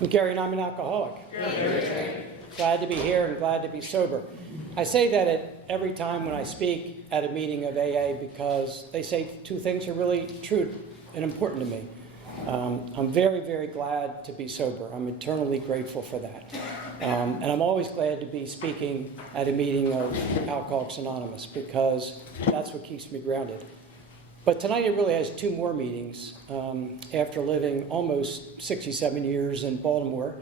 I'm Gary and I'm an alcoholic. Glad to be here and glad to be sober. I say that at every time when I speak at a meeting of AA because they say two things are really true and important to me. I'm very, very glad to be sober. I'm eternally grateful for that. And I'm always glad to be speaking at a meeting of Alcoholics Anonymous because that's what keeps me grounded. But tonight it really has two more meetings. After living almost 67 years in Baltimore,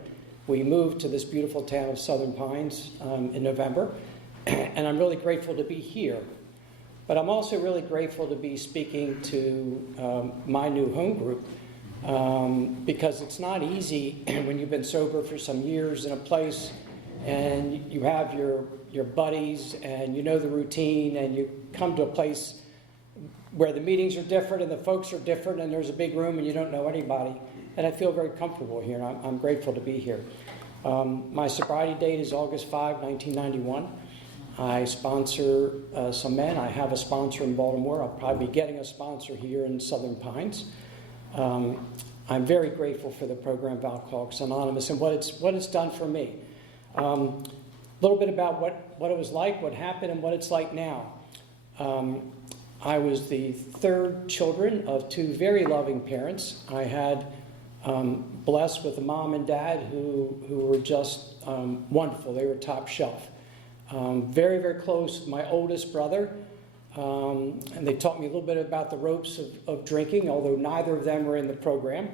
we moved to this beautiful town of Southern Pines in November, and I'm really grateful to be here. But I'm also really grateful to be speaking to my new home group because it's not easy when you've been sober for some years in a place and you have your buddies and you know the routine and you come to a place where the meetings are different and the folks are different and there's a big room and you don't know anybody. And I feel very comfortable here, and I'm grateful to be here. My sobriety date is August 5, 1991. I sponsor some men. I have a sponsor in Baltimore. I'll probably be getting a sponsor here in Southern Pines. I'm very grateful for the program of Alcoholics Anonymous and what it's done for me. A little bit about what it was like, what happened, and what it's like now. I was the third children of two very loving parents. I had blessed with a mom and dad who were just wonderful. They were top shelf. Very, very close with my oldest brother. And they taught me a little bit about the ropes of drinking, although neither of them were in the program.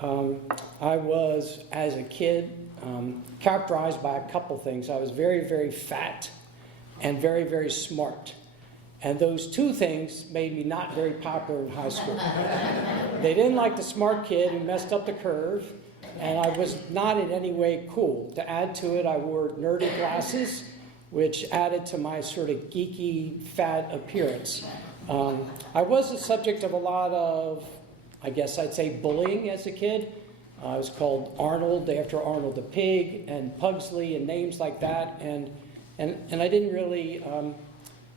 I was, as a kid, characterized by a couple things. I was very, very fat and very, very smart. And those two things made me not very popular in high school. They didn't like the smart kid who messed up the curve, and I was not in any way cool. To add to it, I wore nerdy glasses, which added to my sort of geeky, fat appearance. I was the subject of a lot of, I guess I'd say, bullying as a kid. I was called Arnold after Arnold the Pig, and Pugsley, and names like that, and I didn't really...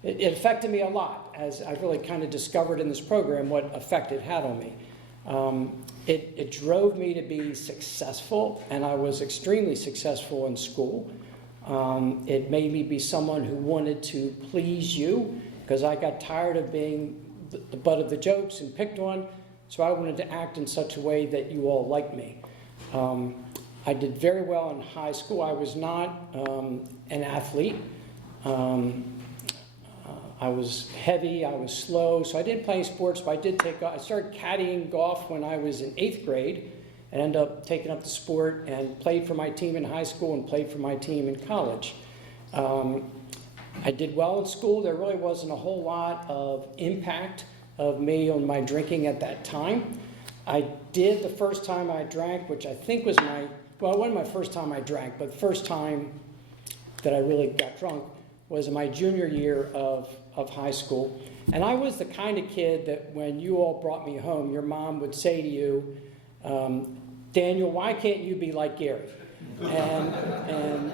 It affected me a lot, as I really kind of discovered in this program what effect it had on me. It drove me to be successful, and I was extremely successful in school. It made me be someone who wanted to please you, because I got tired of being the butt of the jokes and picked on, so I wanted to act in such a way that you all liked me. I did very well in high school. I was not an athlete. I was heavy, I was slow, so I didn't play sports, but I started caddying golf when I was in 8th grade and ended up taking up the sport and played for my team in high school and played for my team in college. I did well in school. There really wasn't a whole lot of impact of me on my drinking at that time. I did the first time I drank, which I think was it wasn't my first time I drank, but the first time that I really got drunk was in my junior year of high school. And I was the kind of kid that when you all brought me home, your mom would say to you, Daniel, why can't you be like Gary? And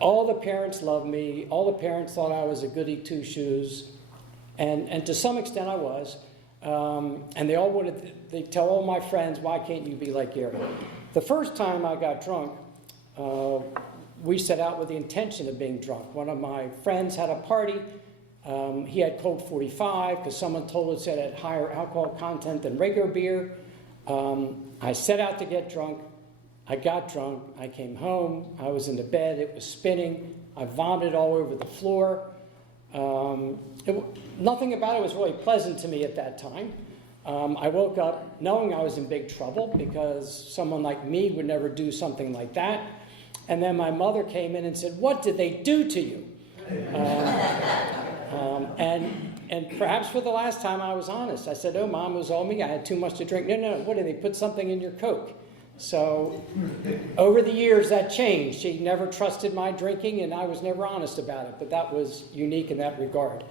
all the parents loved me. All the parents thought I was a goody two-shoes. And to some extent I was. And they tell all my friends, why can't you be like Gary? The first time I got drunk, we set out with the intention of being drunk. One of my friends had a party. He had Colt 45 because someone told us it had higher alcohol content than regular beer. I set out to get drunk. I got drunk. I came home. I was in the bed. It was spinning. I vomited all over the floor. Nothing about it was really pleasant to me at that time. I woke up knowing I was in big trouble because someone like me would never do something like that. And then my mother came in and said, what did they do to you? And perhaps for the last time I was honest. I said, oh, Mom, it was all me. I had too much to drink. No, what did they put something in your Coke? So over the years that changed. She never trusted my drinking and I was never honest about it. But that was unique in that regard.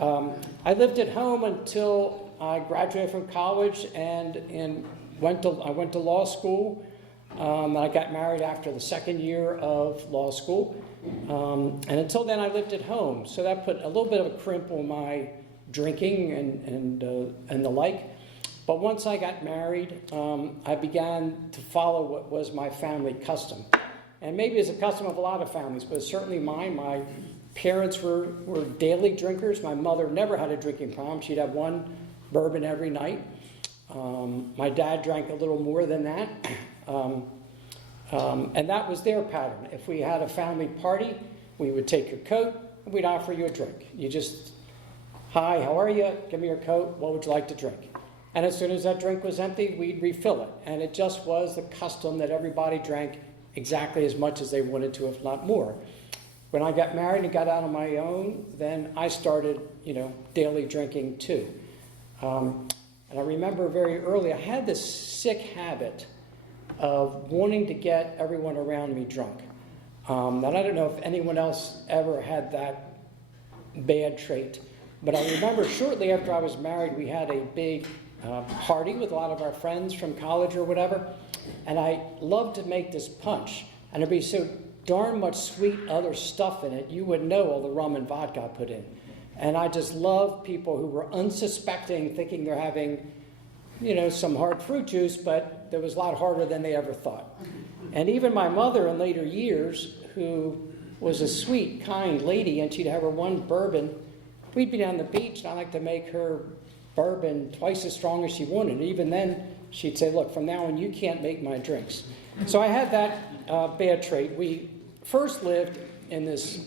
I lived at home until I graduated from college and I went to law school. I got married after the second year of law school. And until then, I lived at home. So that put a little bit of a crimp on my drinking and the like. But once I got married, I began to follow what was my family custom. And maybe it's a custom of a lot of families, but certainly mine. My parents were daily drinkers. My mother never had a drinking problem. She'd have one bourbon every night. My dad drank a little more than that. And that was their pattern. If we had a family party, we would take your coat and we'd offer you a drink. You just, hi, how are you? Give me your coat. What would you like to drink? And as soon as that drink was empty, we'd refill it. And it just was the custom that everybody drank exactly as much as they wanted to, if not more. When I got married and got out on my own, then I started, daily drinking too. And I remember very early, I had this sick habit of wanting to get everyone around me drunk. And I don't know if anyone else ever had that bad trait. But I remember shortly after I was married, we had a big party with a lot of our friends from college or whatever. And I loved to make this punch. And there'd be so darn much sweet other stuff in it, you would know all the rum and vodka I put in. And I just loved people who were unsuspecting, thinking they're having, some hard fruit juice, but it was a lot harder than they ever thought. And even my mother in later years, who was a sweet, kind lady, and she'd have her one bourbon, we'd be down the beach, and I like to make her bourbon twice as strong as she wanted. And even then, she'd say, look, from now on, you can't make my drinks. So I had that bad trait. We first lived in this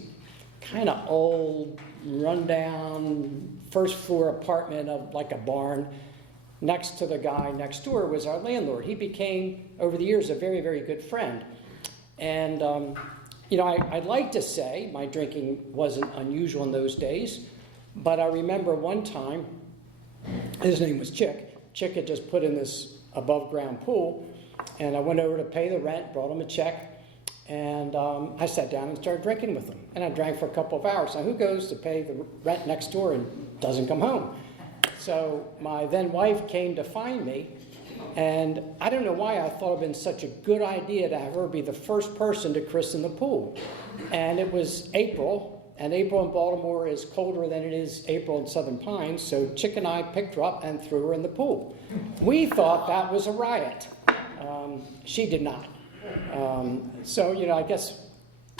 kind of old, rundown, first floor apartment of like a barn. Next to the guy next door was our landlord. He became, over the years, a very, very good friend. And, I'd like to say my drinking wasn't unusual in those days, but I remember one time, his name was Chick. Chick had just put in this above-ground pool, and I went over to pay the rent, brought him a check, and I sat down and started drinking with him. And I drank for a couple of hours. Now, who goes to pay the rent next door and doesn't come home? So my then wife came to find me, and I don't know why I thought it had been such a good idea to have her be the first person to christen the pool. And it was April, and April in Baltimore is colder than it is April in Southern Pines, so Chick and I picked her up and threw her in the pool. We thought that was a riot. She did not. I guess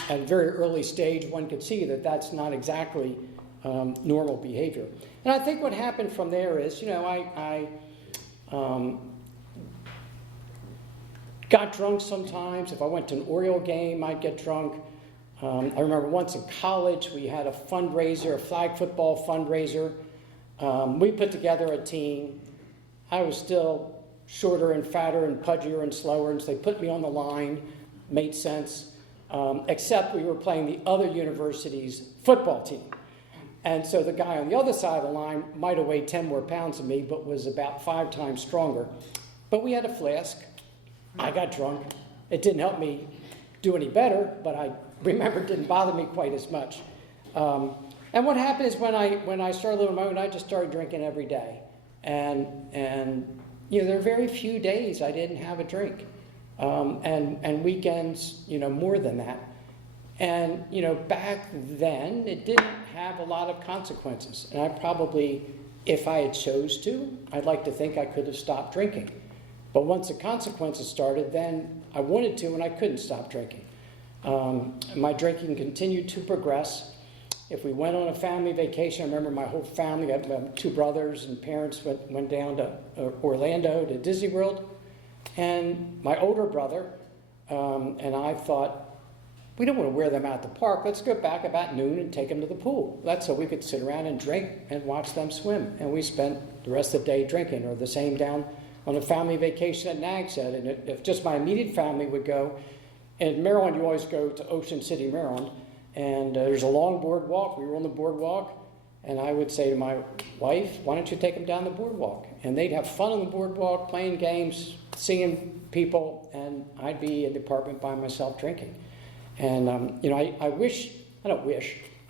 at a very early stage, one could see that that's not exactly normal behavior. And I think what happened from there is, I got drunk sometimes. If I went to an Oriole game, I'd get drunk. I remember once in college, we had a fundraiser, a flag football fundraiser. We put together a team. I was still shorter and fatter and pudgier and slower, and so they put me on the line. Made sense, except we were playing the other university's football team. And so the guy on the other side of the line might have weighed 10 more pounds than me, but was about 5 times stronger. But we had a flask. I got drunk. It didn't help me do any better, but I remember it didn't bother me quite as much. And what happened is when I started living on my own, I just started drinking every day. And there are very few days I didn't have a drink. And weekends, more than that. And, back then, it didn't have a lot of consequences. And I probably, if I had chose to, I'd like to think I could have stopped drinking. But once the consequences started, then I wanted to, and I couldn't stop drinking. My drinking continued to progress. If we went on a family vacation, I remember my whole family, I had 2 brothers and parents went down to Orlando to Disney World. And my older brother and I thought, we don't want to wear them out at the park. Let's go back about noon and take them to the pool. That's so we could sit around and drink and watch them swim. And we spent the rest of the day drinking, or the same down on a family vacation at Nags Head. And if just my immediate family would go, in Maryland, you always go to Ocean City, Maryland, and there's a long boardwalk. We were on the boardwalk, and I would say to my wife, why don't you take them down the boardwalk? And they'd have fun on the boardwalk, playing games, seeing people, and I'd be in the apartment by myself drinking. And, I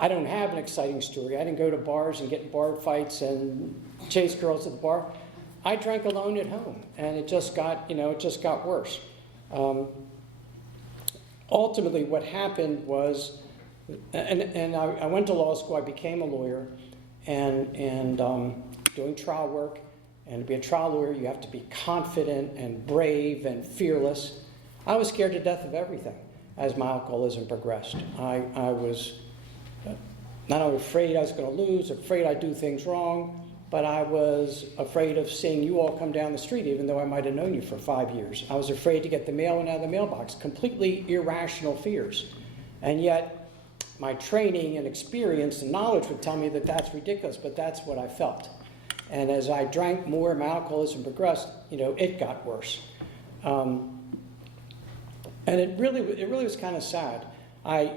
don't have an exciting story. I didn't go to bars and get in bar fights and chase girls at the bar. I drank alone at home, and it just got worse. Ultimately, what happened was, and I went to law school, I became a lawyer, and doing trial work, And to be a trial lawyer, you have to be confident and brave and fearless. I was scared to death of everything as my alcoholism progressed. I was not only afraid I was going to lose, afraid I'd do things wrong, but I was afraid of seeing you all come down the street, even though I might have known you for 5 years. I was afraid to get the mail in out of the mailbox, completely irrational fears. And yet, my training and experience and knowledge would tell me that that's ridiculous, but that's what I felt. And as I drank more, my alcoholism progressed, it got worse. And it really was kind of sad. I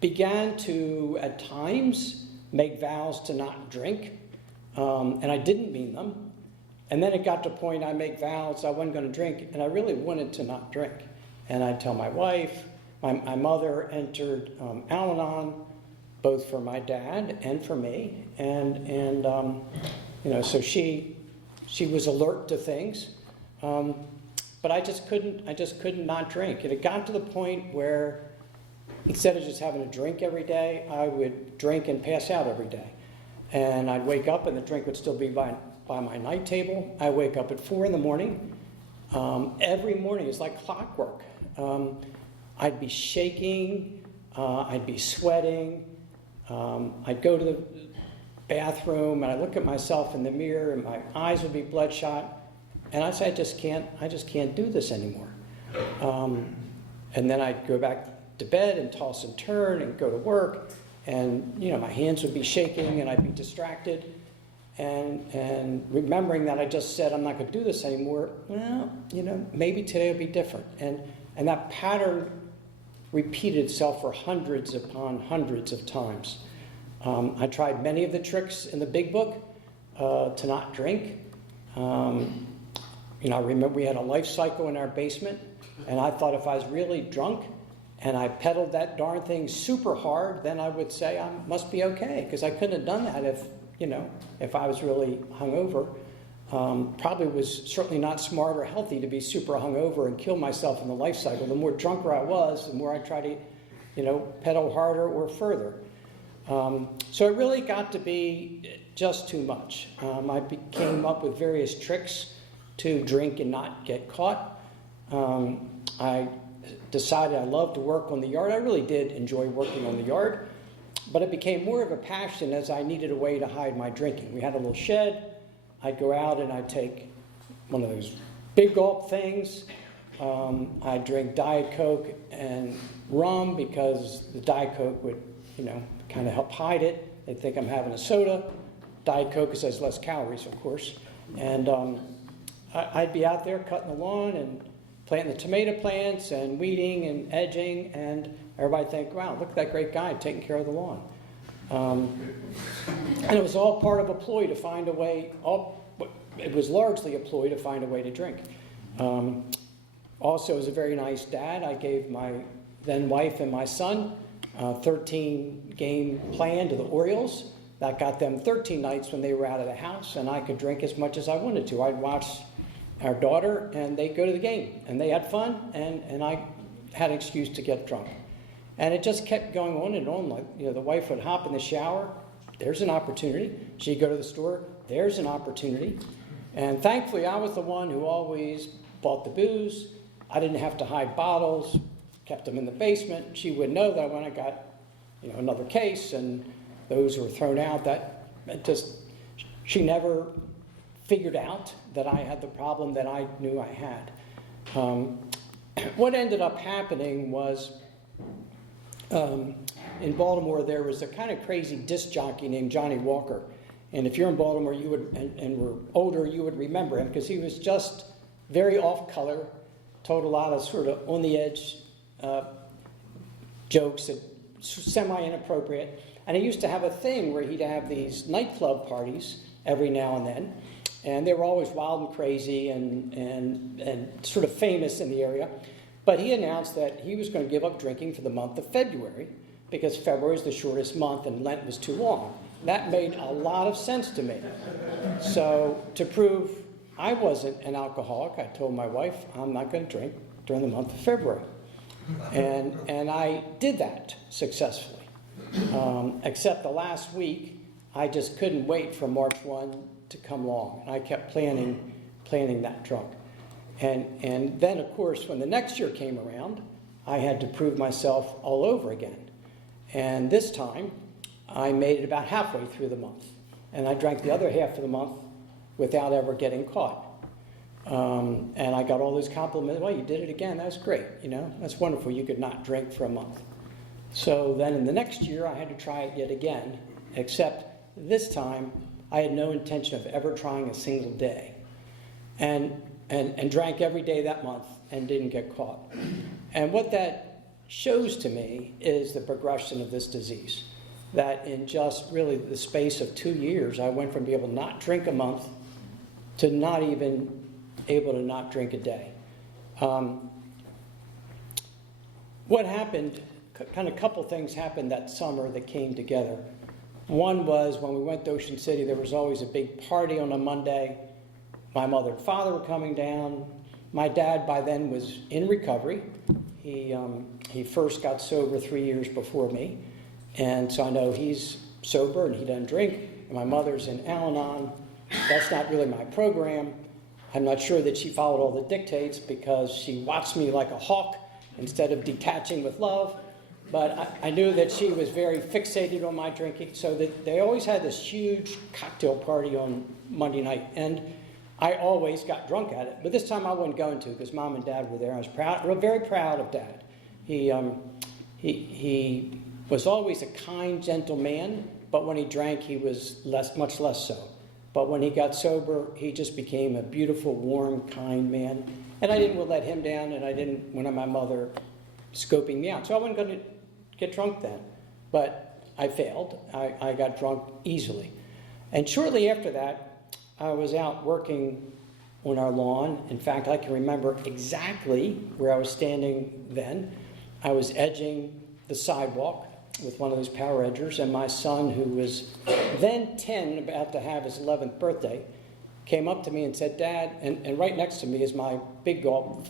began to, at times, make vows to not drink, and I didn't mean them. And then it got to a point I make vows I wasn't going to drink, and I really wanted to not drink. And I'd tell my wife. My mother entered Al-Anon, both for my dad and for me, and so she was alert to things, but I just couldn't not drink. It had gotten to the point where instead of just having a drink every day, I would drink and pass out every day, and I'd wake up and the drink would still be by my night table. I wake up at 4 a.m. Every morning. It's like clockwork. I'd be shaking, I'd be sweating, I'd go to the bathroom and I'd look at myself in the mirror and my eyes would be bloodshot, and I'd say, I just can't do this anymore. And then I'd go back to bed and toss and turn and go to work, and my hands would be shaking and I'd be distracted, and remembering that I just said I'm not going to do this anymore. Well, maybe today will be different, and that pattern repeated itself for hundreds upon hundreds of times. I tried many of the tricks in the big book to not drink. I remember we had a life cycle in our basement, and I thought if I was really drunk and I pedaled that darn thing super hard, then I would say I must be okay, because I couldn't have done that if I was really hungover. Probably was certainly not smart or healthy to be super hungover and kill myself in the life cycle. The more drunker I was, the more I tried to, pedal harder or further. So it really got to be just too much. I came up with various tricks to drink and not get caught. I decided I loved to work on the yard. I really did enjoy working on the yard, but it became more of a passion as I needed a way to hide my drinking. We had a little shed. I'd go out and I'd take one of those big gulp things. I'd drink Diet Coke and rum, because the Diet Coke would, kind of help hide it. They'd think I'm having a soda. Diet Coke has less calories, of course. And I'd be out there cutting the lawn and planting the tomato plants and weeding and edging, and everybody'd think, wow, look at that great guy taking care of the lawn. And it was all part of a ploy to find a way, it was largely a ploy to find a way to drink. Also, as a very nice dad, I gave my then wife and my son a 13-game plan to the Orioles. That got them 13 nights when they were out of the house, and I could drink as much as I wanted to. I'd watch our daughter, and they'd go to the game, and they had fun, and I had an excuse to get drunk. And it just kept going on and on. Like, the wife would hop in the shower, there's an opportunity. She'd go to the store, there's an opportunity. And thankfully, I was the one who always bought the booze. I didn't have to hide bottles, kept them in the basement. She would know that when I got, another case and those were thrown out, she never figured out that I had the problem that I knew I had. What ended up happening was, in Baltimore, there was a kind of crazy disc jockey named Johnny Walker. And if you're in Baltimore, you would, and were older, you would remember him, because he was just very off color, told a lot of sort of on the edge jokes that semi-inappropriate. And he used to have a thing where he'd have these nightclub parties every now and then. And they were always wild and crazy and sort of famous in the area. But he announced that he was going to give up drinking for the month of February, because February is the shortest month and Lent was too long. That made a lot of sense to me. So to prove I wasn't an alcoholic, I told my wife, I'm not going to drink during the month of February. And I did that successfully. Except the last week, I just couldn't wait for March 1 to come along. And I kept planning that drunk. And then, of course, when the next year came around, I had to prove myself all over again. And this time, I made it about halfway through the month. And I drank the other half of the month without ever getting caught. And I got all those compliments. Well, you did it again. That's great. That's wonderful. You could not drink for a month. So then in the next year, I had to try it yet again, except this time, I had no intention of ever trying a single day. And drank every day that month and didn't get caught. And what that shows to me is the progression of this disease. That in just really the space of 2 years, I went from being able to not drink a month to not even able to not drink a day. What happened, kind of a couple things happened that summer that came together. One was when we went to Ocean City, there was always a big party on a Monday. My mother and father were coming down. My dad by then was in recovery. He first got sober 3 years before me. And so I know he's sober and he doesn't drink. And my mother's in Al-Anon. That's not really my program. I'm not sure that she followed all the dictates because she watched me like a hawk instead of detaching with love. But I knew that she was very fixated on my drinking. So that they always had this huge cocktail party on Monday night. And I always got drunk at it, but this time I wasn't going to because Mom and Dad were there. I was very proud of Dad. He was always a kind, gentle man, but when he drank, he was much less so. But when he got sober, he just became a beautiful, warm, kind man. And I didn't want to let him down, and I didn't want my mother scoping me out. So I wasn't going to get drunk then. But I failed. I got drunk easily. And shortly after that, I was out working on our lawn. In fact, I can remember exactly where I was standing then. I was edging the sidewalk with one of those power edgers, and my son, who was then 10, about to have his 11th birthday, came up to me and said, Dad, and right next to me is my big gulp,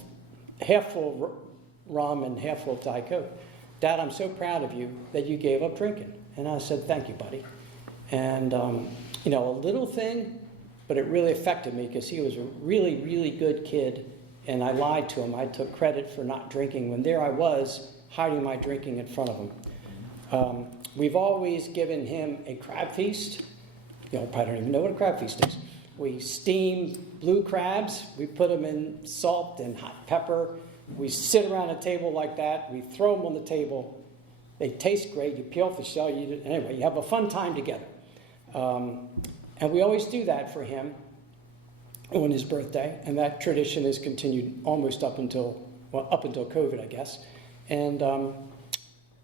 half full rum and half full Diet Coke. Dad, I'm so proud of you that you gave up drinking. And I said, thank you, buddy. And, a little thing, but it really affected me because he was a really, really good kid, and I lied to him. I took credit for not drinking when there I was hiding my drinking in front of him. We've always given him a crab feast. Probably don't even know what a crab feast is. We steam blue crabs. We put them in salt and hot pepper. We sit around a table like that. We throw them on the table. They taste great. You peel off the shell. Anyway, you have a fun time together. And we always do that for him on his birthday, and that tradition has continued almost up until COVID, I guess. And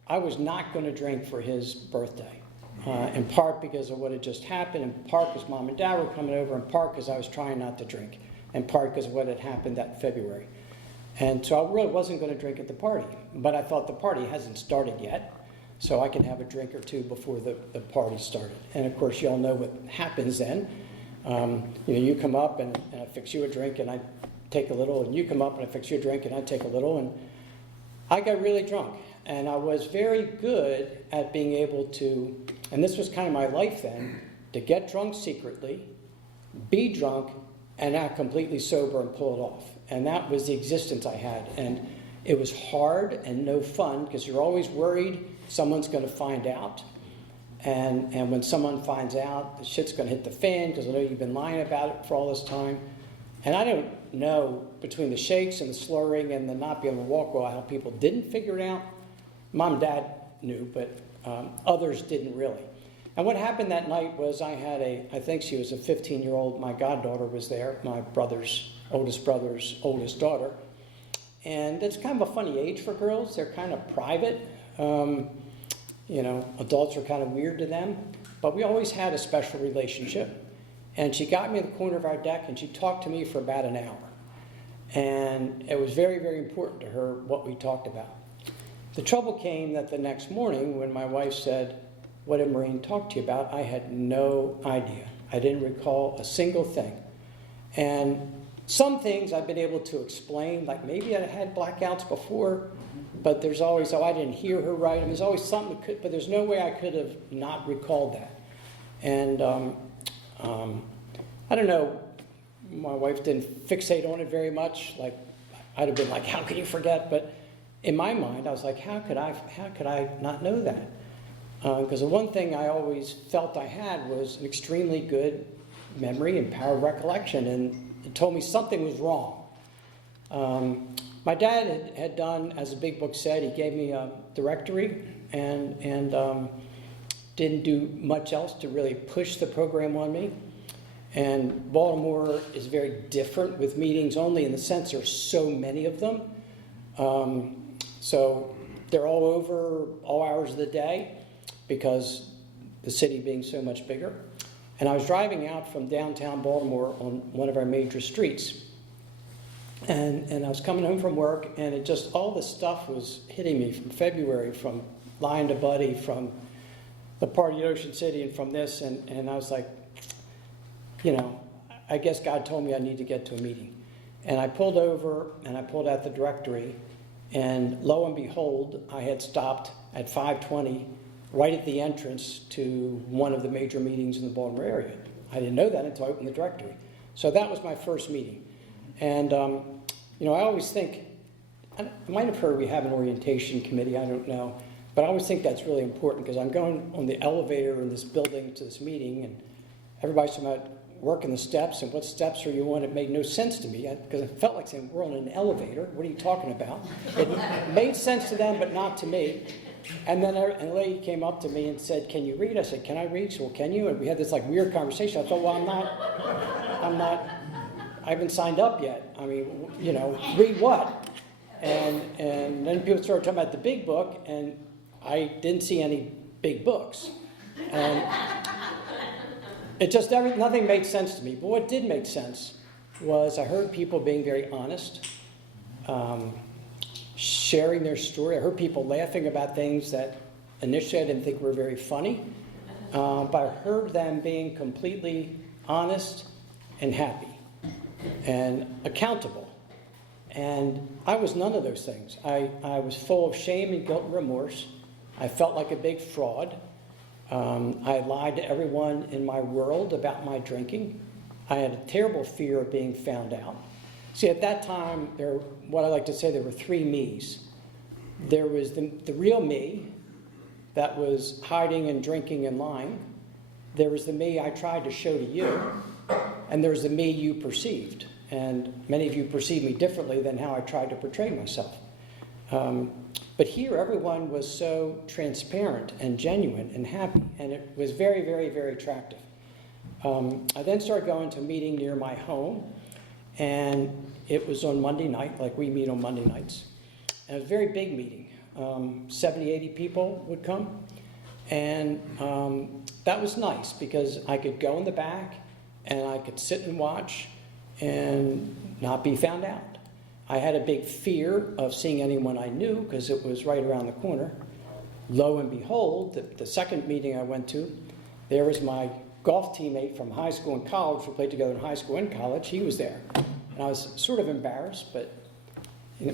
I was not going to drink for his birthday, in part because of what had just happened, in part because Mom and Dad were coming over, in part because I was trying not to drink, in part because of what had happened that February. And so I really wasn't going to drink at the party, but I thought the party hasn't started yet. So I can have a drink or two before the party started. And of course, you all know what happens then. You come up and I fix you a drink and I take a little, and you come up and I fix you a drink and I take a little. And I got really drunk. And I was very good at being able to, and this was kind of my life then, to get drunk secretly, be drunk, and act completely sober and pull it off. And that was the existence I had. And it was hard and no fun because you're always worried someone's going to find out. And when someone finds out, the shit's going to hit the fan because I know you've been lying about it for all this time. And I don't know, between the shakes and the slurring and the not being able to walk well, how people didn't figure it out. Mom and Dad knew, but others didn't really. And what happened that night was I had I think she was a 15-year-old, my goddaughter was there, my oldest brother's oldest daughter. And it's kind of a funny age for girls. They're kind of private. Adults are kind of weird to them. But we always had a special relationship. And she got me in the corner of our deck and she talked to me for about an hour. And it was very, very important to her what we talked about. The trouble came that the next morning when my wife said, "What did Maureen talk to you about?" I had no idea. I didn't recall a single thing. And some things I've been able to explain, like maybe I had blackouts before, but there's always, I didn't hear her right. I mean, there's always something, but there's no way I could have not recalled that. And I don't know, my wife didn't fixate on it very much. Like, I'd have been like, how can you forget? But in my mind, I was like, how could I not know that? Because the one thing I always felt I had was an extremely good memory and power of recollection, and it told me something was wrong. My dad had done, as the big book said, he gave me a directory and didn't do much else to really push the program on me. And Baltimore is very different with meetings only in the sense there's so many of them. So they're all over all hours of the day because the city being so much bigger. And I was driving out from downtown Baltimore on one of our major streets. And I was coming home from work, and it just, all this stuff was hitting me from February, from Lion to Buddy, from the party at Ocean City, and from this. And I was like, you know, I guess God told me I need to get to a meeting. And I pulled over, and I pulled out the directory, and lo and behold, I had stopped at 5:20 right at the entrance to one of the major meetings in the Baltimore area. I didn't know that until I opened the directory. So that was my first meeting. And, you know, I always think, I might have heard we have an orientation committee, I don't know, but I always think that's really important because I'm going on the elevator in this building to this meeting, and everybody's talking about working the steps and what steps are you on. It made no sense to me because it felt like saying, we're on an elevator, what are you talking about? It made sense to them, but not to me. And then a lady came up to me and said, can you read? I said, can I read? She said, well, can you? And we had this like weird conversation. I thought, well, I haven't signed up yet. I mean, you know, read what? And then people started talking about the big book, and I didn't see any big books. And it just, nothing made sense to me. But what did make sense was I heard people being very honest, sharing their story. I heard people laughing about things that initially I didn't think were very funny. But I heard them being completely honest and happy and accountable. And I was none of those things. I was full of shame and guilt and remorse. I felt like a big fraud. I lied to everyone in my world about my drinking. I had a terrible fear of being found out. See, at that time, what I like to say, there were three me's. There was the real me that was hiding and drinking and lying. There was the me I tried to show to you. And there was the me you perceived. And many of you perceive me differently than how I tried to portray myself. But here, everyone was so transparent and genuine and happy, and it was very, very, very attractive. I then started going to a meeting near my home, and it was on Monday night, like we meet on Monday nights. And it was a very big meeting. 70, 80 people would come, and that was nice because I could go in the back, and I could sit and watch and not be found out. I had a big fear of seeing anyone I knew because it was right around the corner. Lo and behold, the second meeting I went to, there was my golf teammate from high school and college. We played together in high school and college. He was there. And I was sort of embarrassed, but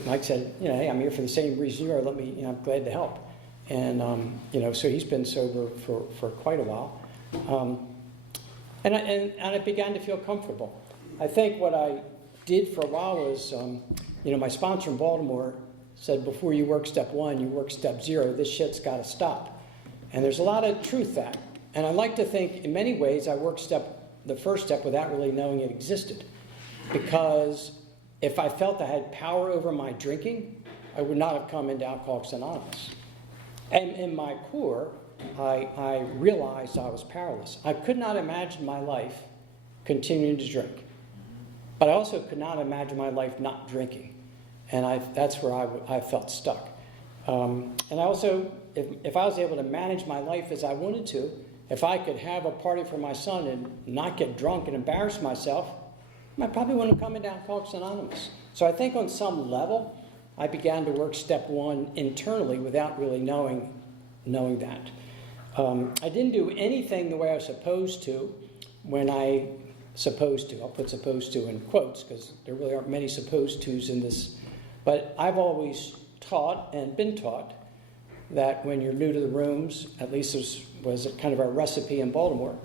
Mike said, you know, hey, I'm here for the same reason you are. Let me, you know, I'm glad to help. And, you know, so he's been sober for quite a while. And I began to feel comfortable. I think what I did for a while was, you know, my sponsor in Baltimore said, before you work step one, you work step zero. This shit's got to stop. And there's a lot of truth to that. And I like to think, in many ways, I worked the first step without really knowing it existed. Because if I felt I had power over my drinking, I would not have come into Alcoholics Anonymous. And in my core, I realized I was powerless. I could not imagine my life continuing to drink. But I also could not imagine my life not drinking. And that's where I felt stuck. And I also, if I was able to manage my life as I wanted to, if I could have a party for my son and not get drunk and embarrass myself, I probably wouldn't have come into Alcoholics Anonymous. So I think on some level, I began to work step one internally without really knowing that. I didn't do anything the way I was supposed to when I'll put supposed to in quotes because there really aren't many supposed tos in this. But I've always taught and been taught that when you're new to the rooms, at least this was kind of our recipe in Baltimore,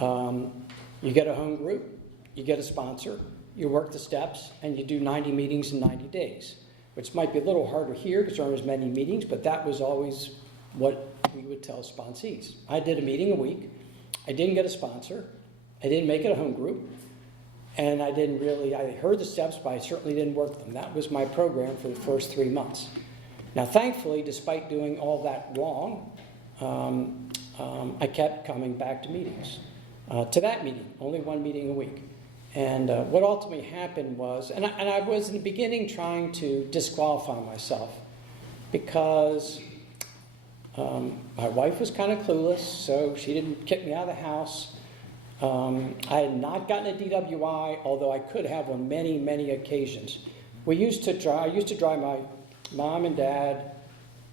You get a home group, you get a sponsor, you work the steps, and you do 90 meetings in 90 days, which might be a little harder here because there aren't as many meetings, but that was always what we would tell sponsees. I did a meeting a week. I didn't get a sponsor. I didn't make it a home group. And I heard the steps, but I certainly didn't work them. That was my program for the first 3 months. Now, thankfully, despite doing all that wrong, I kept coming back to meetings. To that meeting, only one meeting a week. And what ultimately happened was, and I was in the beginning trying to disqualify myself because my wife was kind of clueless, so she didn't kick me out of the house. I had not gotten a DWI, although I could have on many, many occasions. I used to drive my mom and dad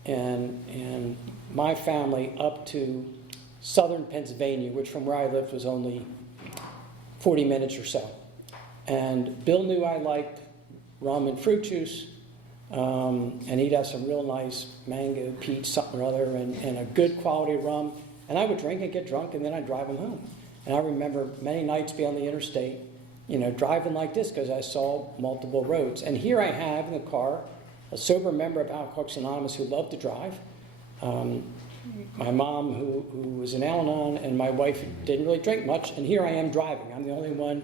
and my family up to southern Pennsylvania, which from where I lived was only 40 minutes or so. And Bill knew I liked rum and fruit juice, and he'd have some real nice mango, peach, something or other, and a good quality rum. And I would drink and get drunk, and then I'd drive him home. And I remember many nights being on the interstate, driving like this because I saw multiple roads. And here I have in the car a sober member of Alcoholics Anonymous who loved to drive, my mom who was in Al-Anon, and my wife who didn't really drink much. And here I am driving. I'm the only one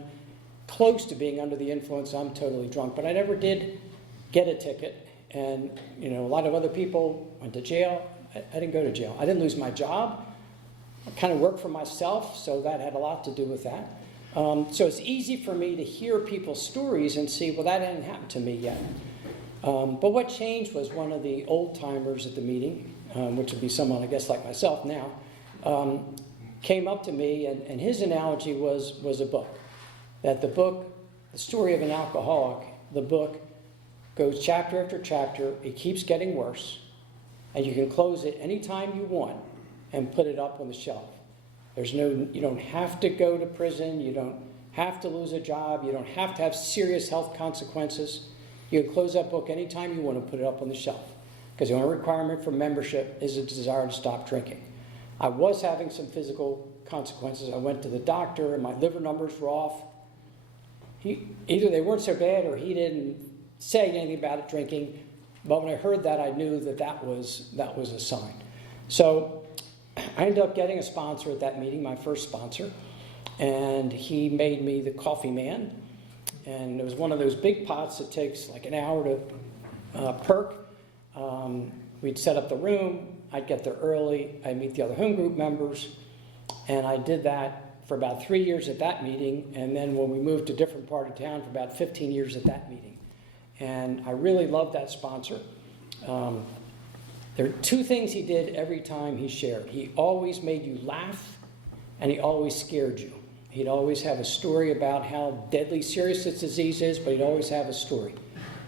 close to being under the influence. I'm totally drunk. But I never did get a ticket. And, a lot of other people went to jail. I didn't go to jail. I didn't lose my job. I kind of worked for myself, so that had a lot to do with that. So it's easy for me to hear people's stories and see, well, that hadn't happened to me yet. But what changed was one of the old-timers at the meeting, which would be someone, I guess, like myself now, came up to me, and his analogy was a book. That the book, the story of an alcoholic, the book goes chapter after chapter, it keeps getting worse, and you can close it anytime you want and put it up on the shelf. You don't have to go to prison, you don't have to lose a job, you don't have to have serious health consequences. You can close that book anytime you want and put it up on the shelf, because the only requirement for membership is a desire to stop drinking. I was having some physical consequences. I went to the doctor and my liver numbers were off. Either they weren't so bad or he didn't say anything about it drinking, but when I heard that, I knew that was a sign. So I ended up getting a sponsor at that meeting, my first sponsor, and he made me the coffee man. And it was one of those big pots that takes like an hour to perk. We'd set up the room. I'd get there early. I'd meet the other home group members. And I did that for about 3 years at that meeting. And then when we moved to a different part of town, for about 15 years at that meeting. And I really loved that sponsor. There are two things he did every time he shared. He always made you laugh, and he always scared you. He'd always have a story about how deadly serious this disease is, but he'd always have a story.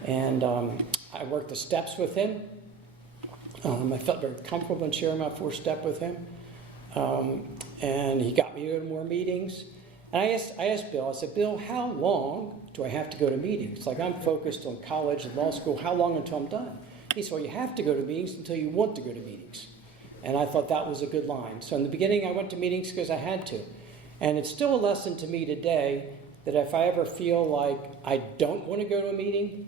And I worked the steps with him. I felt very comfortable in sharing my fourth step with him. And he got me to go to more meetings. And I asked Bill, I said, Bill, how long do I have to go to meetings? Like, I'm focused on college and law school. How long until I'm done? He said, well, you have to go to meetings until you want to go to meetings. And I thought that was a good line. So in the beginning, I went to meetings because I had to. And it's still a lesson to me today that if I ever feel like I don't want to go to a meeting,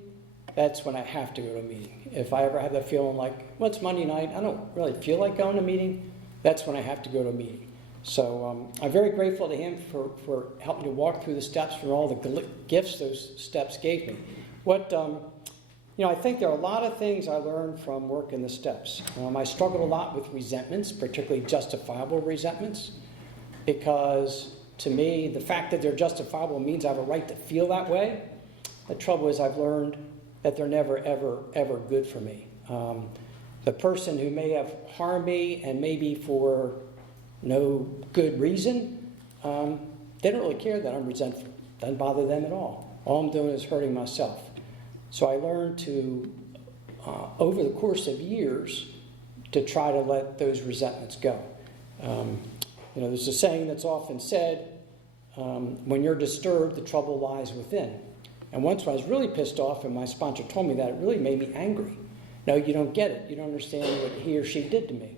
that's when I have to go to a meeting. If I ever have that feeling like, well, it's Monday night, I don't really feel like going to a meeting, that's when I have to go to a meeting. So I'm very grateful to him for helping to walk through the steps, for all the gifts those steps gave me. I think there are a lot of things I learned from working the steps. I struggled a lot with resentments, particularly justifiable resentments, because to me, the fact that they're justifiable means I have a right to feel that way. The trouble is I've learned that they're never, ever, ever good for me. The person who may have harmed me, and maybe for no good reason, they don't really care that I'm resentful. Doesn't bother them at all. All I'm doing is hurting myself. So I learned to, over the course of years, to try to let those resentments go. There's a saying that's often said, when you're disturbed, the trouble lies within. And once when I was really pissed off, and my sponsor told me that, it really made me angry. No, you don't get it. You don't understand what he or she did to me.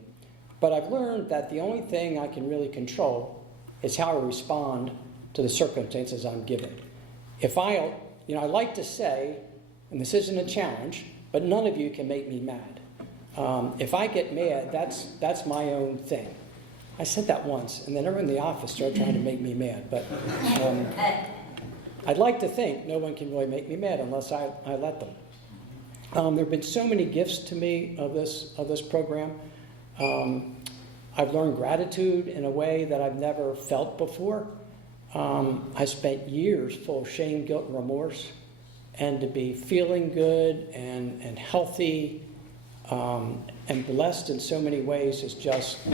But I've learned that the only thing I can really control It's how I respond to the circumstances I'm given. I like to say, and this isn't a challenge, but none of you can make me mad. If I get mad, that's my own thing. I said that once, and then everyone in the office started trying to make me mad. But I'd like to think no one can really make me mad unless I let them. There have been so many gifts to me of this program. I've learned gratitude in a way that I've never felt before. I spent years full of shame, guilt, and remorse, and to be feeling good and healthy and blessed in so many ways is just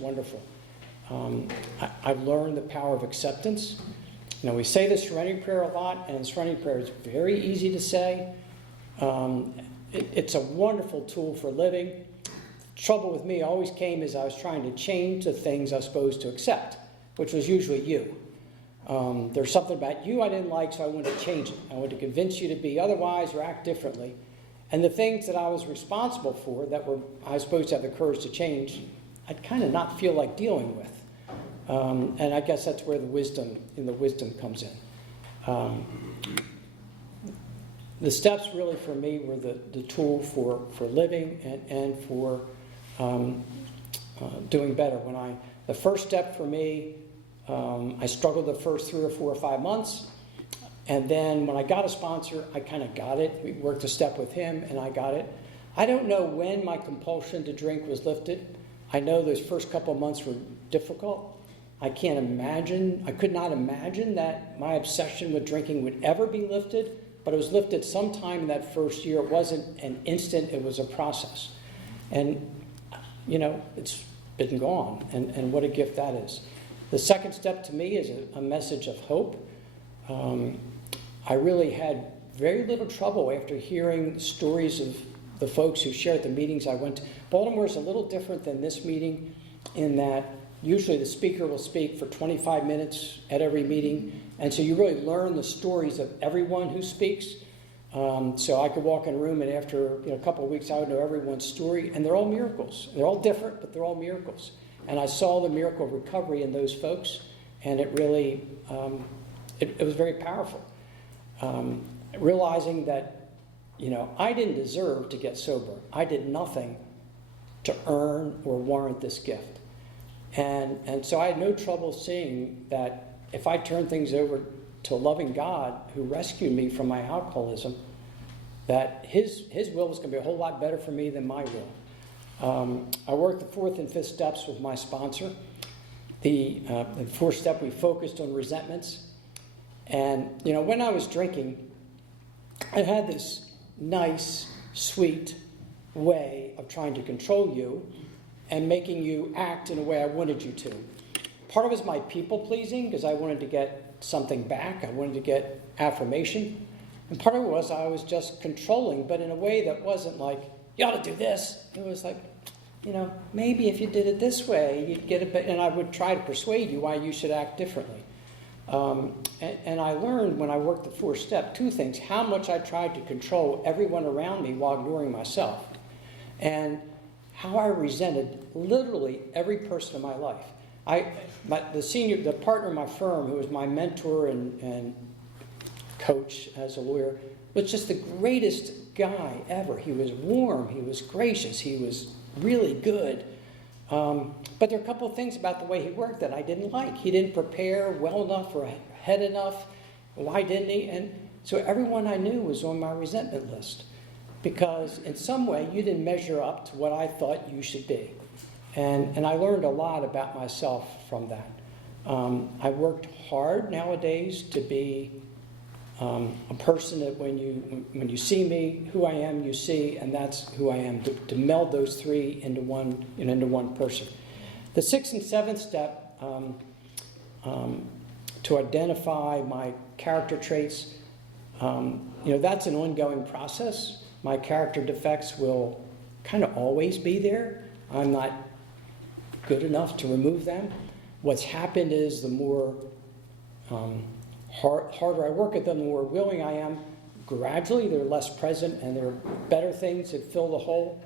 wonderful. I've learned the power of acceptance. We say the Serenity Prayer a lot, and the Serenity Prayer is very easy to say. It's a wonderful tool for living. Trouble with me always came as I was trying to change the things I was supposed to accept, which was usually you. There's something about you I didn't like, so I wanted to change it. I wanted to convince you to be otherwise or act differently. And the things that I was responsible for I was supposed to have the courage to change, I'd kind of not feel like dealing with. And I guess that's where the wisdom comes in. The steps really for me were the tool for living and for doing better. The first step for me, I struggled the first 3 or 4 or 5 months. And then when I got a sponsor, I kind of got it. We worked a step with him, and I got it. I don't know when my compulsion to drink was lifted. I know those first couple of months were difficult. I could not imagine that my obsession with drinking would ever be lifted, but it was lifted sometime in that first year. It wasn't an instant, it was a process. And, it's been gone, and what a gift that is. The second step to me is a message of hope. I really had very little trouble after hearing stories of the folks who shared the meetings I went to. Baltimore is a little different than this meeting in that usually the speaker will speak for 25 minutes at every meeting, and so you really learn the stories of everyone who speaks. So I could walk in a room, and after a couple of weeks, I would know everyone's story, and they're all miracles. They're all different, but they're all miracles. And I saw the miracle of recovery in those folks, and it really, it was very powerful. Realizing that, I didn't deserve to get sober. I did nothing to earn or warrant this gift. And so I had no trouble seeing that if I turned things over to a loving God who rescued me from my alcoholism, that his will was going to be a whole lot better for me than my will. I worked the 4th and 5th steps with my sponsor. The 4th step, we focused on resentments. And, when I was drinking, I had this nice, sweet way of trying to control you and making you act in a way I wanted you to. Part of it was my people-pleasing, because I wanted to get something back. I wanted to get affirmation. And part of it was I was just controlling, but in a way that wasn't like, you ought to do this. It was like, maybe if you did it this way, you'd get it better. And I would try to persuade you why you should act differently. And I learned when I worked the 4th step 2 things: how much I tried to control everyone around me while ignoring myself, and how I resented literally every person in my life. The partner in my firm, who was my mentor and coach as a lawyer, was just the greatest guy ever. He was warm, he was gracious, he was really good. But there are a couple of things about the way he worked that I didn't like. He didn't prepare well enough or ahead enough. Why didn't he? And so everyone I knew was on my resentment list, because in some way you didn't measure up to what I thought you should be. And I learned a lot about myself from that. I worked hard nowadays to be a person that when you see me, who I am, you see, and that's who I am, to meld those 3 into one person. The 6th and 7th step, to identify my character traits, that's an ongoing process. My character defects will kind of always be there. I'm not good enough to remove them. What's happened is the more harder I work at them, the more willing I am. Gradually, they're less present, and there are better things that fill the hole.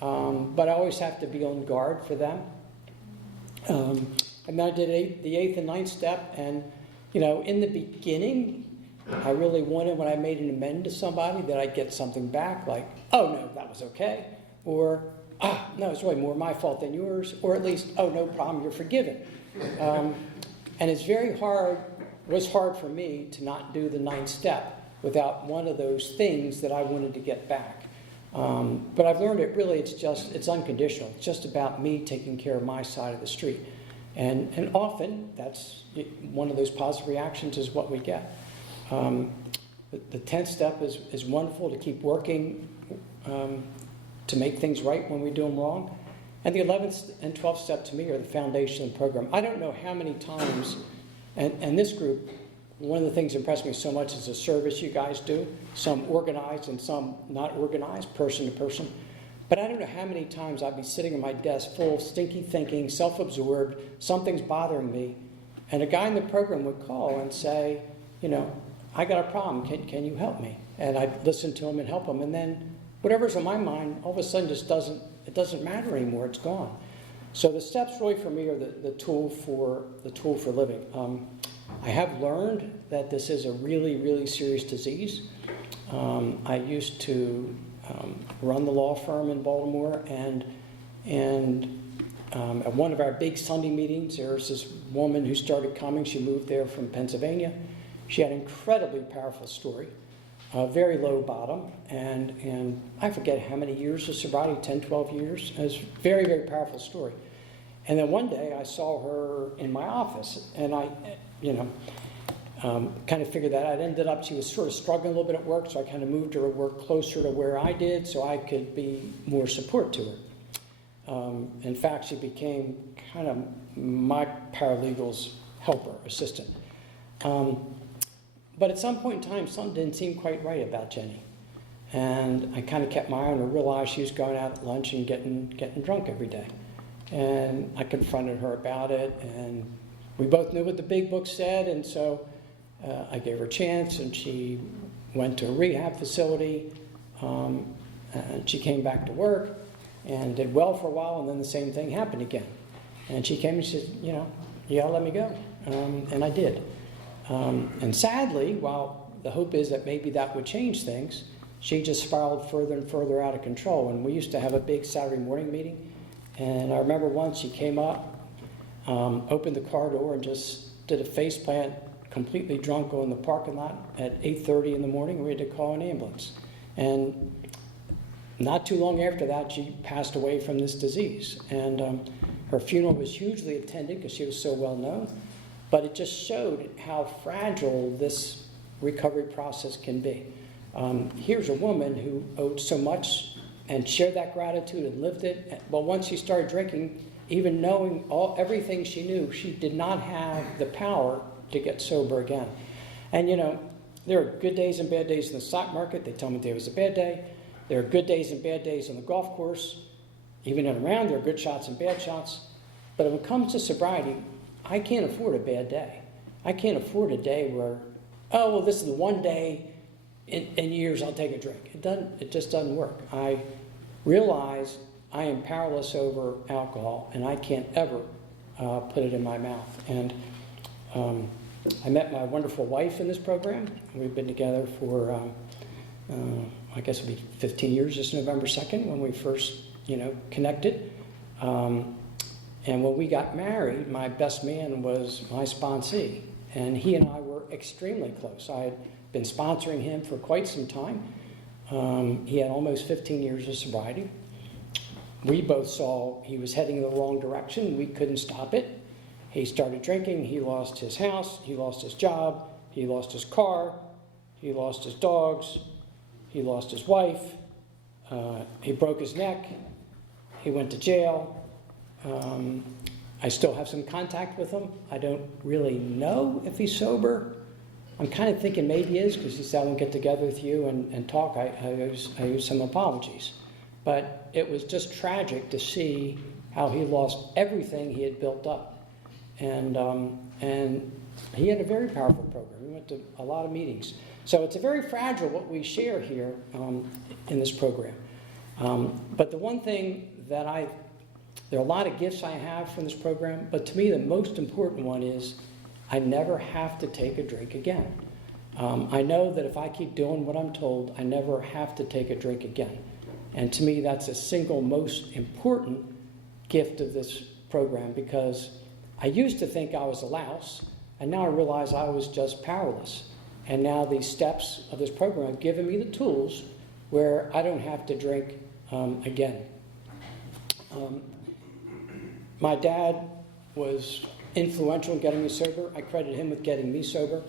But I always have to be on guard for them. then I did the 8th and 9th step, and in the beginning, I really wanted, when I made an amendment to somebody, that I'd get something back like, oh no, that was okay, or no, it's really more my fault than yours, or at least, oh, no problem, you're forgiven. And it's was hard for me to not do the 9th step without one of those things that I wanted to get back. But I've learned it's unconditional. It's just about me taking care of my side of the street. And often, that's one of those positive reactions is what we get. The 10th step is wonderful, to keep working to make things right when we do them wrong. And the 11th and 12th step to me are the foundation of the program. I don't know how many times, and this group, one of the things that impressed me so much is the service you guys do, some organized and some not organized, person to person. But I don't know how many times I'd be sitting at my desk full of stinky thinking, self-absorbed, something's bothering me, and a guy in the program would call and say, I got a problem, can you help me? And I'd listen to him and help him, and then whatever's on my mind all of a sudden just doesn't matter anymore, it's gone. So the steps really for me are the tool for living. I have learned that this is a really, really serious disease. I used to run the law firm in Baltimore, and at one of our big Sunday meetings, there was this woman who started coming. She moved there from Pennsylvania. She had an incredibly powerful story, a very low bottom, and I forget how many years of sobriety, 10, 12 years. It was a very, very powerful story. And then one day I saw her in my office, and I, kind of figured that out. It ended up, she was sort of struggling a little bit at work, so I kind of moved her to work closer to where I did so I could be more support to her. In fact, she became kind of my paralegal's helper, assistant. But at some point in time, something didn't seem quite right about Jenny. And I kind of kept my eye on her, realized she was going out at lunch and getting drunk every day. And I confronted her about it, and we both knew what the big book said, and so I gave her a chance, and she went to a rehab facility, and she came back to work and did well for a while, and then the same thing happened again. And she came and she said, you gotta let me go. And I did. And sadly, while the hope is that maybe that would change things, she just spiraled further and further out of control. And we used to have a big Saturday morning meeting, and I remember once she came up, opened the car door, and just did a face plant, completely drunk, in the parking lot at 8:30 in the morning. We had to call an ambulance. And not too long after that, she passed away from this disease. And her funeral was hugely attended because she was so well known. But it just showed how fragile this recovery process can be. Here's a woman who owed so much and shared that gratitude and lived it. But once she started drinking, even knowing everything she knew, she did not have the power to get sober again. And there are good days and bad days in the stock market. They tell me today was a bad day. There are good days and bad days on the golf course. Even in a round, there are good shots and bad shots. But when it comes to sobriety, I can't afford a bad day. I can't afford a day where, this is the one day in years I'll take a drink. It just doesn't work. I realize I am powerless over alcohol, and I can't ever put it in my mouth. And I met my wonderful wife in this program. We've been together for, I guess it'll be 15 years this November 2nd when we first, connected. And when we got married, my best man was my sponsee, and he and I were extremely close. I had been sponsoring him for quite some time. He had almost 15 years of sobriety. We both saw he was heading in the wrong direction. We couldn't stop it. He started drinking. He lost his house. He lost his job. He lost his car. He lost his dogs. He lost his wife. He broke his neck. He went to jail. I still have some contact with him. I don't really know if he's sober. I'm kind of thinking maybe he is, because he said, I won't get together with you and talk. I owe some apologies. But it was just tragic to see how he lost everything he had built up. And he had a very powerful program. We went to a lot of meetings. So it's a very fragile what we share here in this program. But the one thing that I there are a lot of gifts I have from this program, but to me the most important one is I never have to take a drink again. I know that if I keep doing what I'm told, I never have to take a drink again. And to me, that's the single most important gift of this program, because I used to think I was a louse, and now I realize I was just powerless. And now these steps of this program have given me the tools where I don't have to drink again. My dad was influential in getting me sober. I credit him with getting me sober.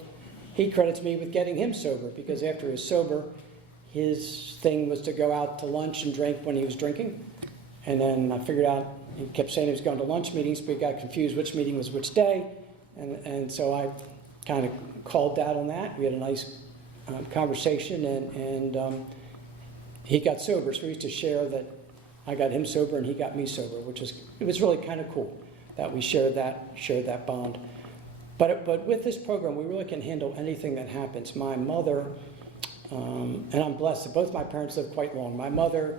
He credits me with getting him sober, because after he was sober, his thing was to go out to lunch and drink when he was drinking. And then I figured out, he kept saying he was going to lunch meetings, but he got confused which meeting was which day. And so I kind of called Dad on that. We had a nice conversation, and he got sober. So we used to share that I got him sober and he got me sober, it was really kind of cool that we shared that bond. But with this program, we really can handle anything that happens. My mother, and I'm blessed that both my parents lived quite long. My mother,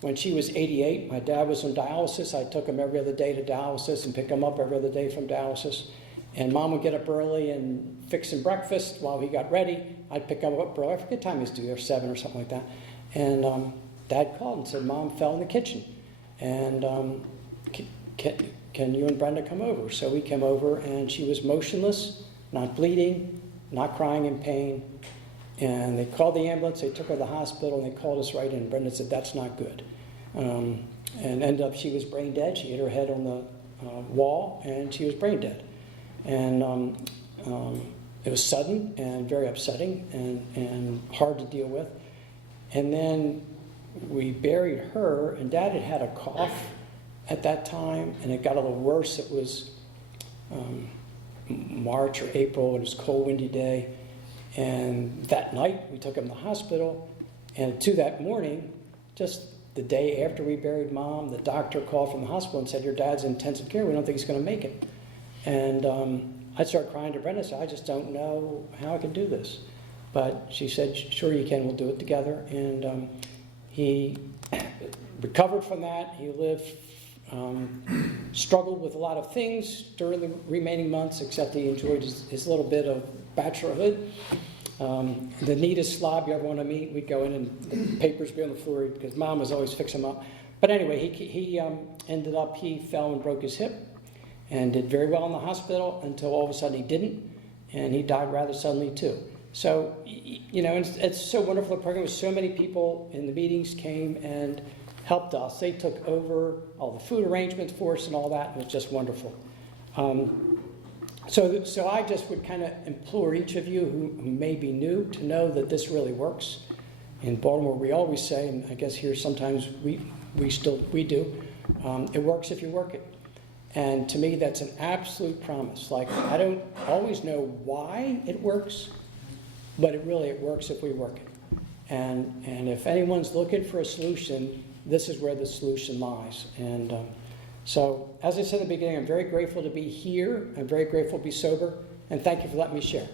when she was 88, my dad was on dialysis. I took him every other day to dialysis and pick him up every other day from dialysis. And Mom would get up early and fix him breakfast while he got ready. I'd pick him up early. I forget what time he was due there, 7 or something like that. And Dad called and said, Mom fell in the kitchen. And can you and Brenda come over? So we came over, and she was motionless, not bleeding, not crying in pain. And they called the ambulance, they took her to the hospital, and they called us right in. Brenda said, that's not good. And ended up, she was brain dead. She hit her head on the wall, and she was brain dead. And it was sudden and very upsetting and hard to deal with. And then we buried her, and Dad had had a cough at that time, and it got a little worse. It was March or April, and it was a cold, windy day. And that night, we took him to the hospital, and to that morning, just the day after we buried Mom, the doctor called from the hospital and said, your dad's in intensive care, we don't think he's going to make it. And I started crying to Brenda, said, I just don't know how I can do this. But she said, sure you can, we'll do it together. And he recovered from that. He lived, struggled with a lot of things during the remaining months, except he enjoyed his little bit of bachelorhood. The neatest slob you ever want to meet, we'd go in and the papers be on the floor because Mom was always fixing them up. But anyway, he ended up, he fell and broke his hip and did very well in the hospital until all of a sudden he didn't, and he died rather suddenly too. So, you know, it's so wonderful, the program, with so many people in the meetings came and helped us. They took over all the food arrangements for us and all that, and it was just wonderful. So I just would kind of implore each of you who may be new to know that this really works. In Baltimore, we always say, and I guess here sometimes we do, it works if you work it. And to me, that's an absolute promise. Like, I don't always know why it works, but it works if we work it. And if anyone's looking for a solution, this is where the solution lies. And so, as I said in the beginning, I'm very grateful to be here. I'm very grateful to be sober. And thank you for letting me share.